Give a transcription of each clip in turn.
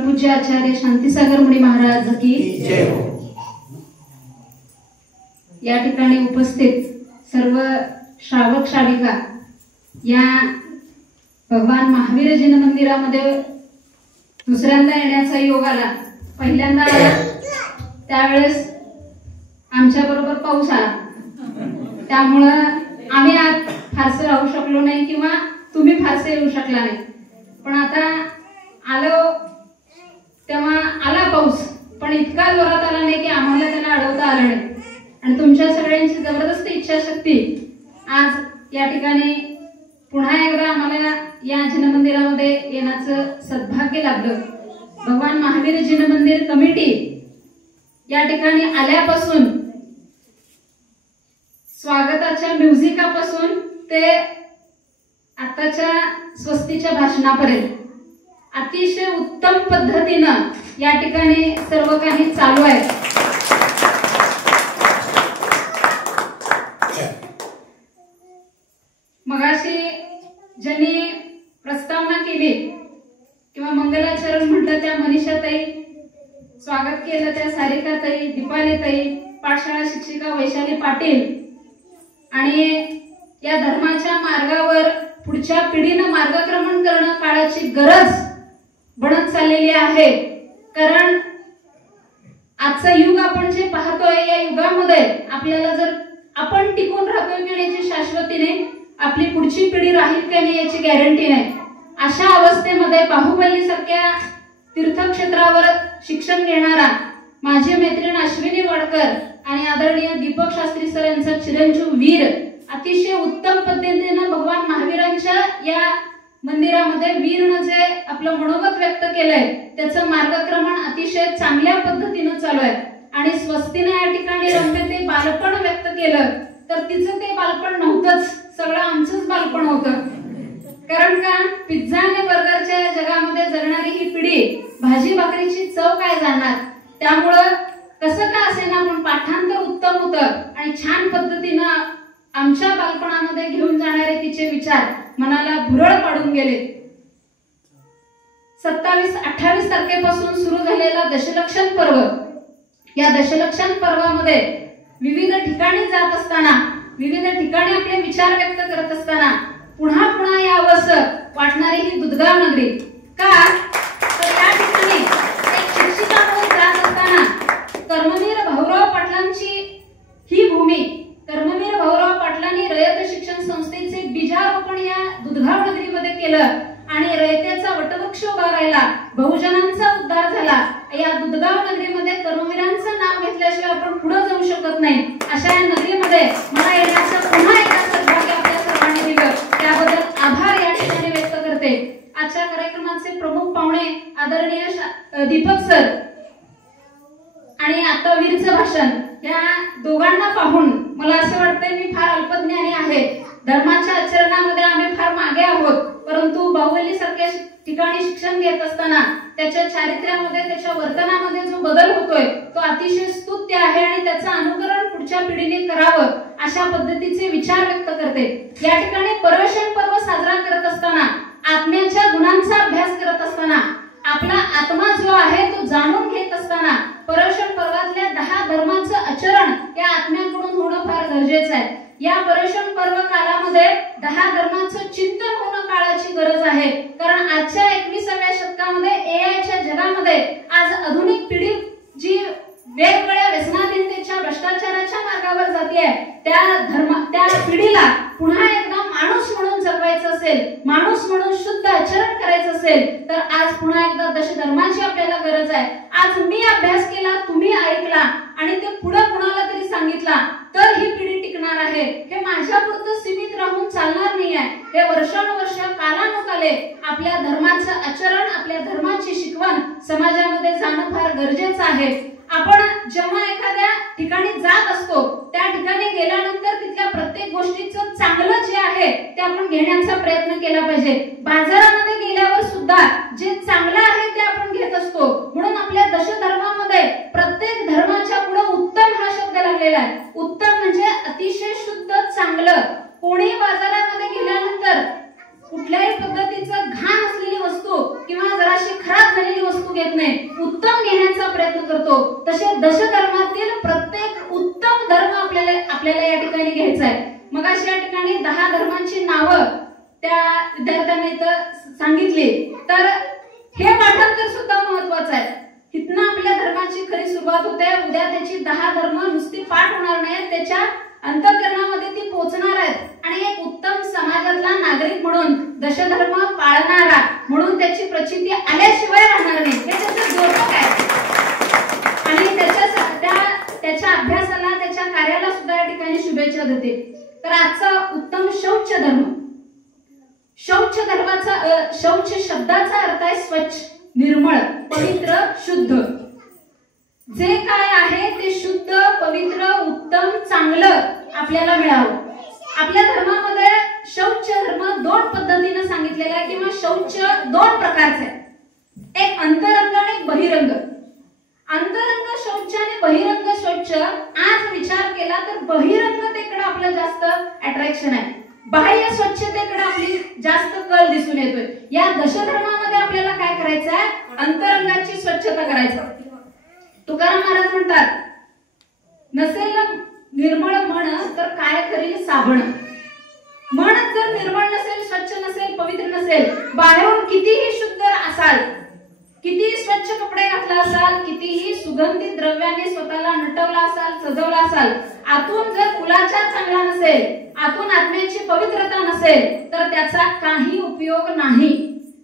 परमपूज्य आचार्य शांतीसागर मुनी महाराज की जय हो। या ठिकाणी उपस्थित सर्व श्रावक श्राविका या भगवान महावीर जिन मंदिरामध्ये दुसऱ्यांदा येण्याचा योग आला। पहिल्यांदा त्यावेळेस आमच्या बरोबर पाऊस आला, त्यामुळं आम्ही आज फारसं राहू शकलो नाही किंवा तुम्ही फारसे येऊ शकला नाही। पण आता आलो तेव्हा आला पाऊस, पण इतका जोरात आला नाही की आम्हाला त्याला अडवता आलं नाही। आणि तुमच्या सगळ्यांची जबरदस्त इच्छाशक्ती आज या ठिकाणी पुन्हा एकदा आम्हाला या जिन मंदिरामध्ये येण्याचं सद्भाग्य लाभलं। भगवान महावीर जिन मंदिर कमिटी या ठिकाणी आल्यापासून स्वागताच्या म्युझिकापासून ते आताच्या स्वस्तीच्या भाषणापर्यंत अतिशय उत्तम पद्धतीनं या ठिकाणी सर्व काही चालू आहे। मगाशी ज्यांनी प्रस्तावना केली किंवा मंगलाचरण म्हटलं त्या मनीषाताई, स्वागत केलं त्या सारिकाताई, दीपालीताई, पाठशाळा शिक्षिका वैशाली पाटील, आणि या धर्माच्या मार्गावर पुढच्या पिढीनं मार्गक्रमण करणं काळाची गरज बनत चाललेली आहे। कारण आजचं युग आपण जे पाहतोय या युगामध्ये आपल्याला जर आपण टिकून राहतोय की याची शाश्वतीने आपली पुढची पिढी राहील की नाही याची गॅरंटी नाही। अशा अवस्थेमध्ये बाहुबली सारख्या तीर्थक्षेत्रावर शिक्षण घेणारा माझी मैत्रीण अश्विनी वडकर आणि आदरणीय दीपक शास्त्री सर यांचा चिरंजीव वीर अतिशय उत्तम पद्धतीने भगवान महावीरांच्या या मंदिरामध्ये वीरनं जे आपलं मनोगत व्यक्त केलंय त्याचं मार्गक्रमण अतिशय चांगल्या पद्धतीने चालू आहे। आणि स्वस्तीने या ठिकाणी रम्य ते बालपण व्यक्त केलं, तर तिचं ते बालपण नव्हतंच, सगळं आमचंच बालपण होतं। कारण का पिझ्झा आणि बर्गरच्या जगामध्ये जगणारी ही पिढी भाजी भाकरीची चव काय जाणार। त्यामुळं कसं का असेना पण पाठांतर उत्तम होतं आणि छान पद्धतीनं आमच्या बालपणामध्ये घेऊन जाणारे तिचे विचार मनाला भुरळ पाडून गेले। 27-28 तारखेपासून सुरू झालेला दशलक्षण पर्व, या दशलक्षण पर्वामध्ये विविध ठिकाणी जात असताना, विविध ठिकाणी आपले विचार व्यक्त करत असताना पुन्हा पुन्हा यावंसं वाटणारी ही दुधगाव नगरी का, तर या ठिकाणी एक शिक्षिका म्हणून जात असताना कर्मवीर भाऊराव पाटलांची ही भूमी, कर्मवीर भाऊराव पाटलांनी रयत शिक्षण संस्थेचे बीजारोपण या दुधगाव नगरीमध्ये केलं आणि रयतेचा वटवृक्ष उभा राहिला, बहुजनांचा उद्धार झाला। या दुधगाव नगरीमध्ये कर्मवीरांचं नाव घेतल्याशिवाय आपण पुढे जाऊ शकत नाही। अशा या नगरीमध्ये मला येण्याचं पुन्हा एकदा सद्भाग्य आपल्या सर्वांनी दिलं, त्याबद्दल आभार या ठिकाणी व्यक्त करते। आजच्या कार्यक्रमाचे प्रमुख पाहुणे आदरणीय दीपक सर आणि आता वीरचं भाषण, या दोघांना पाहून मला असं वाटतंय मी फार अल्पज्ञानी आहे। धर्माच्या आचरणामध्ये आम्ही फार मागे आहोत, परंतु बाहुबली सारख्या ठिकाणी शिक्षण घेत असताना त्याच्या चारित्र्यामध्ये, त्याच्या वर्तनामध्ये जो बदल होतोय तो अतिशय स्तुत्य आहे आणि त्याचं अनुकरण पुढच्या पिढीने करावं अशा पद्धतीचे विचार व्यक्त करते। या ठिकाणी पर्यशन पर्व साजरा करत असताना, आत्म्याच्या गुणांचा अभ्यास करत असताना, आपला आत्मा जो आहे तो जाणून घेत असताना पर्यशन पर्वातल्या 10 धर्मांचं आचरण या आत्म्याकडून होणं फार गरजेचं आहे। या पर्यशन पर्व कालामध्ये 10 धर्मांचं चिंतन होणं काळाची गरज आहे। कारण आजच्या 21व्या शतकामध्ये एआयच्या जगामध्ये आज आधुनिक पिढी जी वेगवेगळ्या व्यसनाधीनतेच्या भ्रष्टाचाराच्या मार्गावर जाते आहे, त्या पिढीला पुन्हा एकदा माणूस म्हणून जगवायचं असेल, माणूस म्हणून शुद्ध आचरण करायचं असेल तर आज पुन्हा एकदा दशधर्माची आपल्याला गरज आहे। आज मी अभ्यास केला, तुम्ही ऐकला आणि ते पुढे कुणाला तरी सांगितला तर ही पिढी टिकणार आहे। हे माझ्यापुरतं सीमित राहून चालणार नाही आहे। हे वर्षानुवर्ष कालानुकाले आपल्या धर्माचं आचरण, आपल्या धर्माची शिकवण समाजामध्ये जाणं फार गरजेचं आहे। आपण जेव्हा एखाद्या ठिकाणी जात असतो त्या ठिकाणी गेल्यानंतर तिथल्या प्रत्येक गोष्टीचं चांगलं जे आहे ते आपण घेण्याचा प्रयत्न केला पाहिजे। बाजारामध्ये गेल्यावर सुद्धा जे चांगलं आहे ते आपण घेत असतो। म्हणून आपल्या दशधर्मामध्ये प्रत्येक धर्माच्या पुढे उत्तम हा शब्द लागलेला आहे। उत्तम म्हणजे अतिशय शुद्ध, चांगलं। कोणी बाजारामध्ये गेल्यानंतर कुठल्याही पद्धतीचं घाण असलेली वस्तू किंवा जराशी खराब झालेली वस्तू घेत नाही, उत्तम घेण्याचा प्रयत्न करतो. तसे दशधर्मातील प्रत्येक उत्तम धर्म आपल्याला या ठिकाणी घ्यायचा आहे. मग अशा या ठिकाणी 10 धर्मांची नावं त्या विद्यार्थ्यांनी इथं सांगितली. तर हे पाठांतर सुद्धा महत्वाचं आहे. इथनं आपल्या धर्माची खरी सुरुवात होते. उद्या त्याची 10 धर्म नुसती पाठ होणार नाहीत, त्याच्या अंतःकरणामध्ये ती पोहोचणार आहेत आणि एक उत्तम समाजातला नागरिक म्हणून दशधर्म पाळणारा म्हणून त्याची प्रचिती आल्याशिवाय राहणार नाही. हे त्याचं द्योतक आहे आणि त्याच्या अभ्यासाला त्याच्या कार्याला सुद्धा या ठिकाणी शुभेच्छा देते. तर आजचा उत्तम शौच धर्म. शौच धर्माचा शौच शब्दाचा अर्थ आहे स्वच्छ, निर्मळ, पवित्र, शुद्ध. जे काय आहे ते शुद्ध, पवित्र, उत्तम, चांगलं आपल्याला मिळावं. आपल्या धर्मामध्ये शौच धर्म 2 पद्धतीने सांगितलेला आहे किंवा शौच 2 प्रकारचे आहे. एक अंतरंग आणि एक बहिरंग. अंतरंग शौच आणि बहिरंग शौच आज विचार केला तर बहिरंगतेकडे आपलं जास्त अट्रॅक्शन आहे, बाह्य स्वच्छतेकडे आपली जास्त कल दिसून येतोय. या दशधर्मामध्ये आपल्याला काय करायचं आहे? अंतरंगाची स्वच्छता करायचं. तुकाराम महाराज म्हणतात, नसेल निर्मळ मन तर काय करील साबण. मन जर निर्मळ नसेल, स्वच्छ नसेल, पवित्र नसेल, बाहेरून कितीही शुद्ध असाल, किती स्वच्छ कपडे घातला असाल, कितीही सुगंधित द्रव्याने स्वतःला नटवला असाल, सजवला असाल, आतून जर कुलाचार चांगला नसेल, आतून आत्म्याची पवित्रता नसेल तर त्याचा काही उपयोग नाही.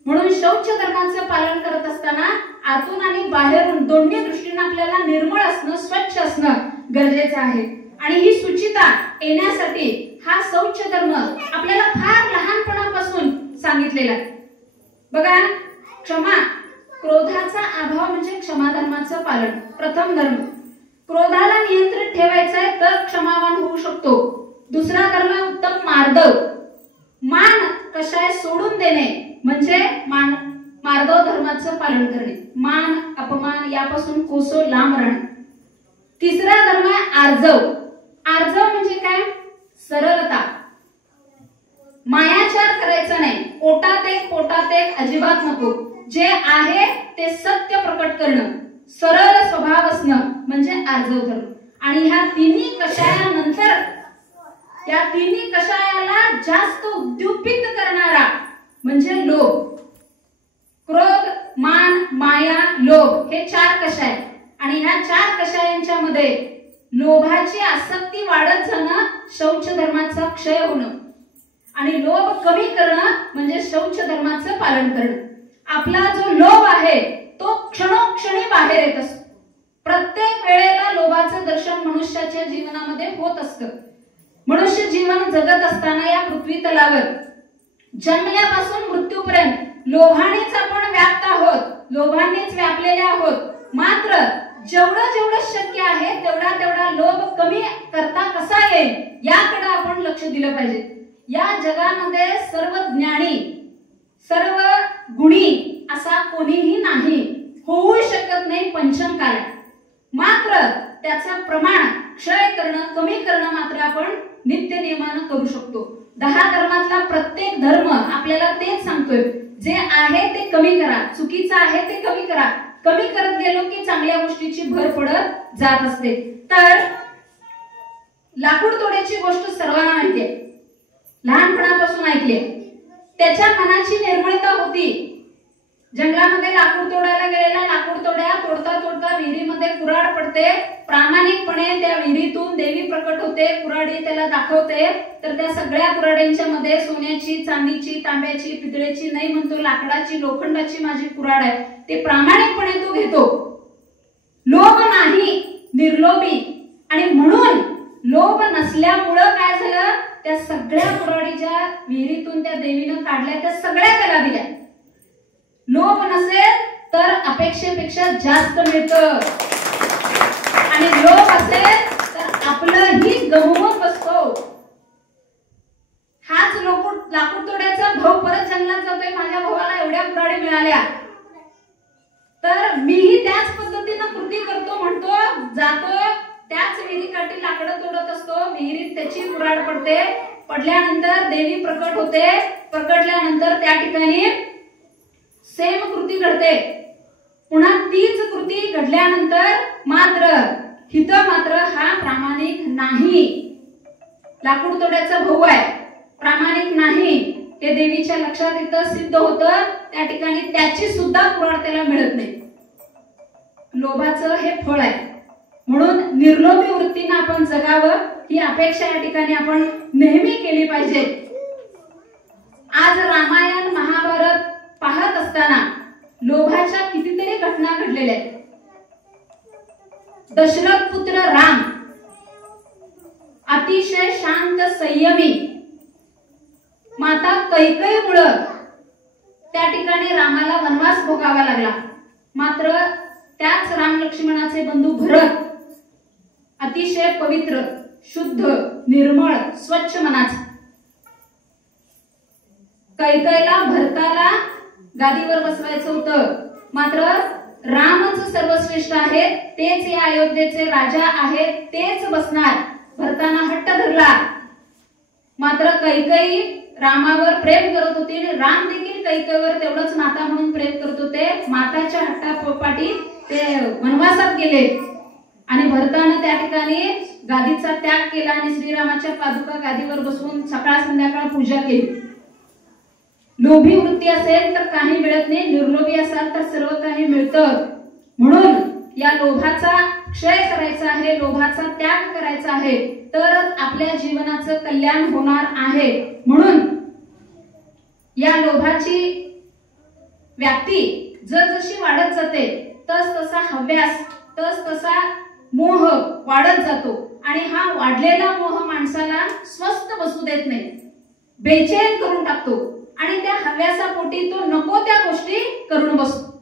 म्हणून शौच धर्माचं पालन करत असताना आतून आणि बाहेरून दोन्ही दृष्टीने आपल्याला निर्मळ असणं, स्वच्छ असणं गरजेचं आहे. आणि ही शुचिता येण्यासाठी हा शौच धर्म आपल्याला फार लहानपणापासून सांगितलेला आहे. बघा, क्षमा, क्रोधाचा अभाव म्हणजे क्षमा धर्माचं पालन. प्रथम धर्म, क्रोधाला नियंत्रित ठेवायचं आहे तर क्षमावान होऊ शकतो. दुसरा धर्म उत्तम मार्दव. मान कशाय सोडून देणे म्हणजे मार्दव धर्माचं पालन करणे. मान, अपमान यापासून कोसो लांब राहणे. तिसरा धर्म आहे आर्जव. आर्जव म्हणजे काय? सरळता. मायाचार करायचा नाही. पोटात एक अजिबात नको. जे आहे ते सत्य प्रकट करणं, सरळ स्वभाव असणं म्हणजे आर्जव धर्म. आणि ह्या तिन्ही कषायानंतर या तिन्ही कषायाला जास्त उद्दीपित करणारा म्हणजे लोभ. क्रोध, मान, माया, लोभ हे 4 कषाय. आणि ह्या 4 कषायांच्या मध्ये लोभाची आसक्ती वाढत जाणं शौच धर्माचा क्षय होणं आणि लोभ कमी करणं म्हणजे शौच धर्माचं पालन करणं. आपला जो लोभ आहे तो क्षणोक्षणी बाहेर येत असतो. प्रत्येक वेळेला लोभाचं दर्शन मनुष्याच्या जीवनामध्ये होत असतं. मनुष्य जीवन जगत असताना या पृथ्वी तलावर जन्मल्यापासून मृत्यूपर्यंत लोभानेच आपण व्याप्त आहोत, लोभानेच व्यापलेले आहोत. मात्र जेवढं शक्य आहे तेवढा लोभ कमी करता कसा येईल याकडे आपण लक्ष दिलं पाहिजे. या जगामध्ये सर्व ज्ञानी, सर्व गुणी असा कोणीही नाही, होऊ शकत नाही पंचम काळ. मात्र त्याचा प्रमाण क्षय करणं, कमी करणं मात्र आपण नित्य नियमानं करू शकतो. 10 धर्मातला प्रत्येक धर्म आपल्याला तेच सांगतोय, जे आहे ते कमी करा, चुकीचं आहे ते कमी करा. कमी करत गेलो की चांगल्या गोष्टीची भर पडत जात असते. तर लाकूड तोड्याची गोष्ट सर्वांना माहिती आहे, लहानपणापासून ऐकली. त्याच्या मनाची निर्मळता होती. जंगलामध्ये लाकूड तोडायला गेलेला लाकूड तोडता तोडता विहिरीमध्ये कुऱ्हाड पडते. प्रामाणिकपणे त्या विहिरीतून देवी प्रकट होते, कुऱ्हाडी त्याला दाखवते. तर त्या सगळ्या कुऱ्हाडींच्या मध्ये सोन्याची, चांदीची, तांब्याची, पितळेची नाही म्हणतो, लाकडाची, लोखंडाची माझी कुऱ्हाड आहे. ते प्रामाणिकपणे तो घेतो. लोभ नाही, निर्लोभी. आणि म्हणून लोभ नसल्यामुळं काय झालं, त्या सगळ्या कुऱ्हाडीच्या विहिरीतून त्या देवीनं काढल्या, त्या सगळ्या त्याला दिल्या. लोभ नसेल तर अपेक्षेपेक्षा जास्त मिळतं आणि लोभ असेल तर आपलंही गमवून बसतो. हाच लाकूड तोड्याचा भाऊ परत जंगलात जातोय, माझ्या भावाला एवढ्या कुऱ्हाडी मिळाल्या तर मीही त्याच पद्धतीनं कृती करतो म्हणतो, जातो त्याच विहिरीकाठी लाकडं तोडत असतो. विहिरीत त्याची कुऱ्हाड पडते. पडल्यानंतर देवी प्रकट होते. प्रकटल्यानंतर त्या ठिकाणी सेम कृती घडते. पुन्हा तीच कृती घडल्यानंतर मात्र हिथं मात्र हा प्रामाणिक नाही, लाकूड तोड्याचा भाऊ आहे, प्रामाणिक नाही, ते देवीच्या लक्षात इथं सिद्ध होतं. त्या ठिकाणी त्याची सुद्धा कुराड त्याला मिळत नाही. लोभाचं हे फळ आहे. म्हणून निर्लोभी वृत्तीने आपण जगावं ही अपेक्षा या ठिकाणी आपण नेहमी केली पाहिजे. आज रामायण महाभारत पाहत असताना लोभाच्या कितीतरी घटना घडलेल्या आहेत. दशरथ पुत्र राम अतिशय शांत संयमी, माता कैकेयीमुळं त्या ठिकाणी रामाला वनवास भोगावा लागला. मात्र त्याच राम लक्ष्मणाचे बंधू भरत अतिशय पवित्र, शुद्ध, निर्मळ, स्वच्छ मनाचा, कैकेयीला भरताला गादीवर बसवायचं होतं. मात्र रामच सर्वश्रेष्ठ आहेत, तेच या अयोध्येचे राजा आहेत, तेच बसणार. भरताना हट्ट धरला. मात्र कैकेयी रामावर प्रेम करत होती, राम देखील कैकेयीवर तेवढंच माता म्हणून प्रेम करत होते. माताच्या हट्टापोटी ते वनवासात गेले आणि भरतानं त्या ठिकाणी गादीचा त्याग केला आणि श्रीरामाच्या पादुका गादीवर बसवून सकाळ संध्याकाळ पूजा केली. लोभी वृत्ती असेल तर काही मिळत नाही, निर्लोभी असाल तर सर्व काही मिळतं. म्हणून या लोभाचा क्षय करायचा आहे, लोभाचा त्याग करायचा आहे, तरच आपल्या जीवनाचं कल्याण होणार आहे. म्हणून या लोभाची व्याप्ती जसजशी वाढत जाते तस तसा हव्यास, तस तसा मोह वाढत जातो आणि हा वाढलेला मोह माणसाला स्वस्थ बसू देत नाही, बेचैन करून टाकतो आणि त्या हव्यासापोटी तो नको त्या गोष्टी करून बसतो.